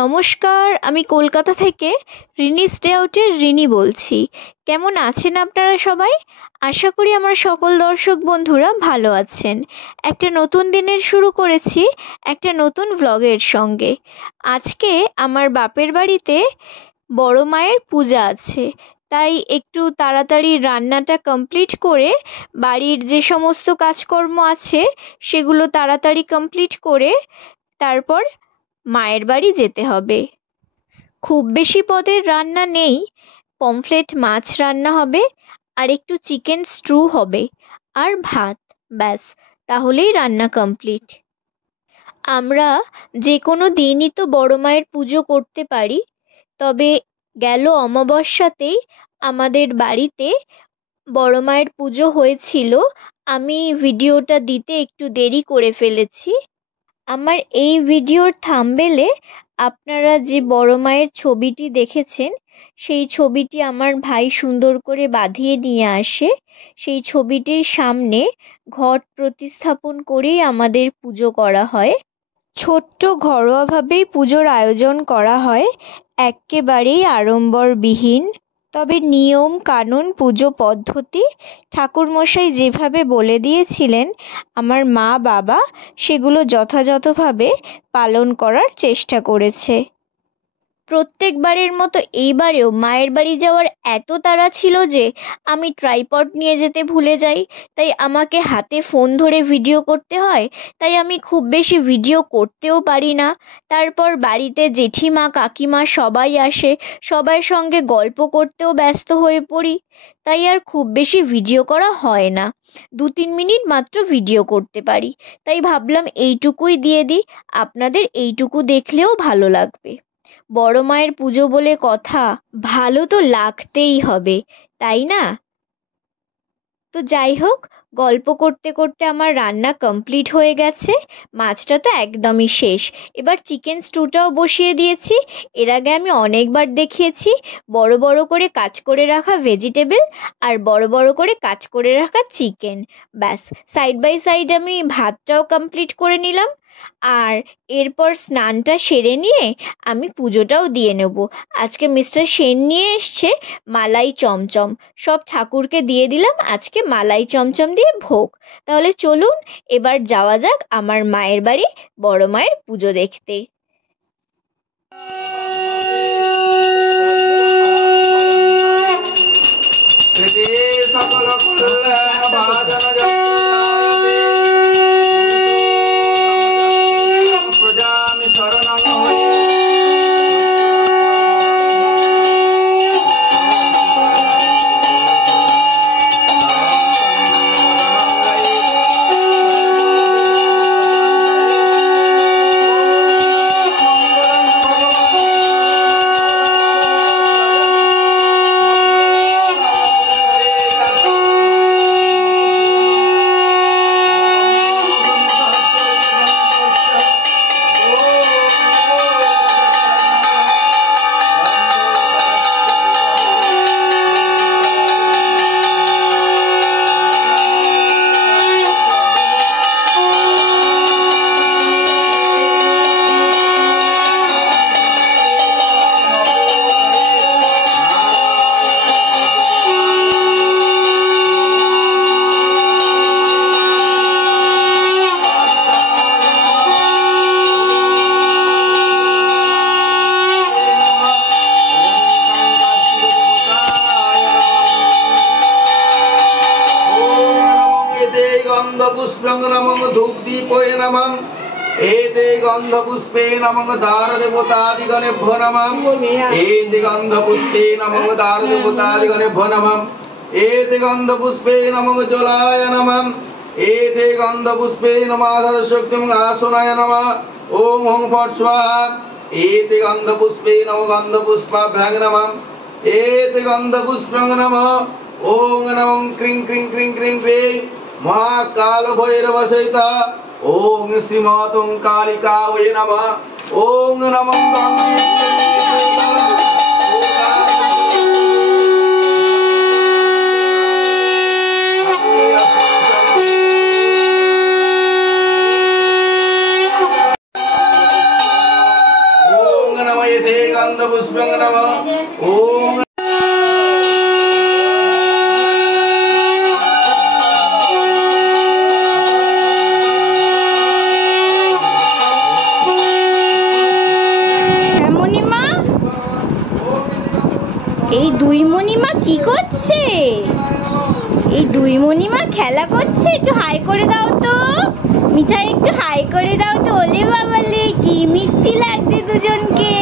নমস্কার, আমি কলকাতা থেকে রিনি স্টে আউটের রিনি বলছি। কেমন আছেন আপনারা সবাই? আশা করি আমার সকল দর্শক বন্ধুরা ভালো আছেন। একটা নতুন দিনের শুরু করেছি একটা নতুন ভ্লগের সঙ্গে। আজকে আমার বাপের বাড়িতে বড় মায়ের পূজা আছে, তাই একটু তাড়াতাড়ি রান্নাটা কমপ্লিট করে বাড়ির যে সমস্ত কাজকর্ম আছে সেগুলো তাড়াতাড়ি কমপ্লিট করে তারপর মায়ের বাড়ি যেতে হবে। খুব বেশি পদের রান্না নেই, পমফ্রেট মাছ রান্না হবে আর একটু চিকেন স্ট্রু হবে আর ভাত, ব্যাস তাহলেই রান্না কমপ্লিট। আমরা যে কোনো দিনই তো বড় মায়ের পুজো করতে পারি, তবে গেল অমাবস্যাতেই আমাদের বাড়িতে বড় মায়ের পুজো হয়েছিল। আমি ভিডিওটা দিতে একটু দেরি করে ফেলেছি। আমার এই ভিডিওর থাম্বনেলে আপনারা যে বড় মায়ের ছবিটি দেখেছেন, সেই ছবিটি আমার ভাই সুন্দর করে বাঁধিয়ে নিয়ে আসে। সেই ছবিটির সামনে ঘট প্রতিস্থাপন করেই আমাদের পুজো করা হয়। ছোট্ট ঘরোয়াভাবেই পুজোর আয়োজন করা হয়, একেবারেই আড়ম্বরবিহীন। তবে নিয়ম কানুন পুজো পদ্ধতি ঠাকুরমশাই যেভাবে বলে দিয়েছিলেন আমার মা বাবা সেগুলো যথাযথভাবে পালন করার চেষ্টা করেছে। প্রত্যেকবারের মতো এইবারেও মায়ের বাড়ি যাওয়ার এত তাড়া ছিল যে আমি ট্রাইপড নিয়ে যেতে ভুলে যাই, তাই আমাকে হাতে ফোন ধরে ভিডিও করতে হয়, তাই আমি খুব বেশি ভিডিও করতেও পারি না। তারপর বাড়িতে জেঠিমা কাকিমা সবাই আসে, সবার সঙ্গে গল্প করতেও ব্যস্ত হয়ে পড়ি, তাই আর খুব বেশি ভিডিও করা হয় না। 2-3 মিনিট মাত্র ভিডিও করতে পারি, তাই ভাবলাম এইটুকুই দিয়ে দিই, আপনাদের এইটুকু দেখলেও ভালো লাগবে। বড় মায়ের পুজো বলে কথা, ভালো তো লাগতেই হবে, তাই না? তো যাই হোক, গল্প করতে করতে আমার রান্না কমপ্লিট হয়ে গেছে। মাছটা তো একদমই শেষ, এবার চিকেন স্টুটাও বসিয়ে দিয়েছি। এর আগে আমি অনেকবার দেখিয়েছি বড় বড় করে কাট করে রাখা ভেজিটেবল আর বড় বড় করে কাট করে রাখা চিকেন, ব্যাস সাইড বাই সাইড আমি ভাতটাও কমপ্লিট করে নিলাম। আর এরপর স্নানটা সেরে নিয়ে আমি পুজোটাও দিয়ে নেব। আজকে মিস্টার সেন নিয়ে এসছে মালাই চমচম, সব ঠাকুরকে দিয়ে দিলাম আজকে মালাই চমচম দিয়ে ভোগ। তাহলে চলুন এবার যাওয়া যাক আমার মায়ের বাড়ি বড় মায়ের পুজো দেখতে। গন্ধপুষ্পং নমঃ ধূপদীপয়ে নমঃ এতে গন্ধপুষ্পে নমঃ দ্বারদেবতাদিগণেভ্যো নমঃ এতে গন্ধপুষ্পে নমঃ দ্বারদেবতাদিগণেভ্যো নমঃ এতে গন্ধপুষ্পে নমঃ জলায় নমঃ এতে গন্ধপুষ্পে নমঃ আধারশক্তিং আসনায় নমঃ ওম হুং ফট স্বাহা এতে গন্ধপুষ্পে নমঃ গন্ধপুষ্পাভ্যাং নমঃ এতে গন্ধপুষ্পং নমঃ ওম নমঃ ক্রিং ক্রিং ক্রিং ক্রিং ক্রিং महाकाल भैरव सहित ओम श्रीमातं कालिकायै नमः ओम नमः ओम এতে গন্ধপুষ্পং নমঃ ওম মণিমা, এই দুই মণিমা কি করছে? এই দুই মণিমা খেলা করছে। একটু হাই করে দাও তো মিঠাই, একটু হাই করে দাও তো। ওলে বাবালে কি মিষ্টি লাগছে দুজনকে।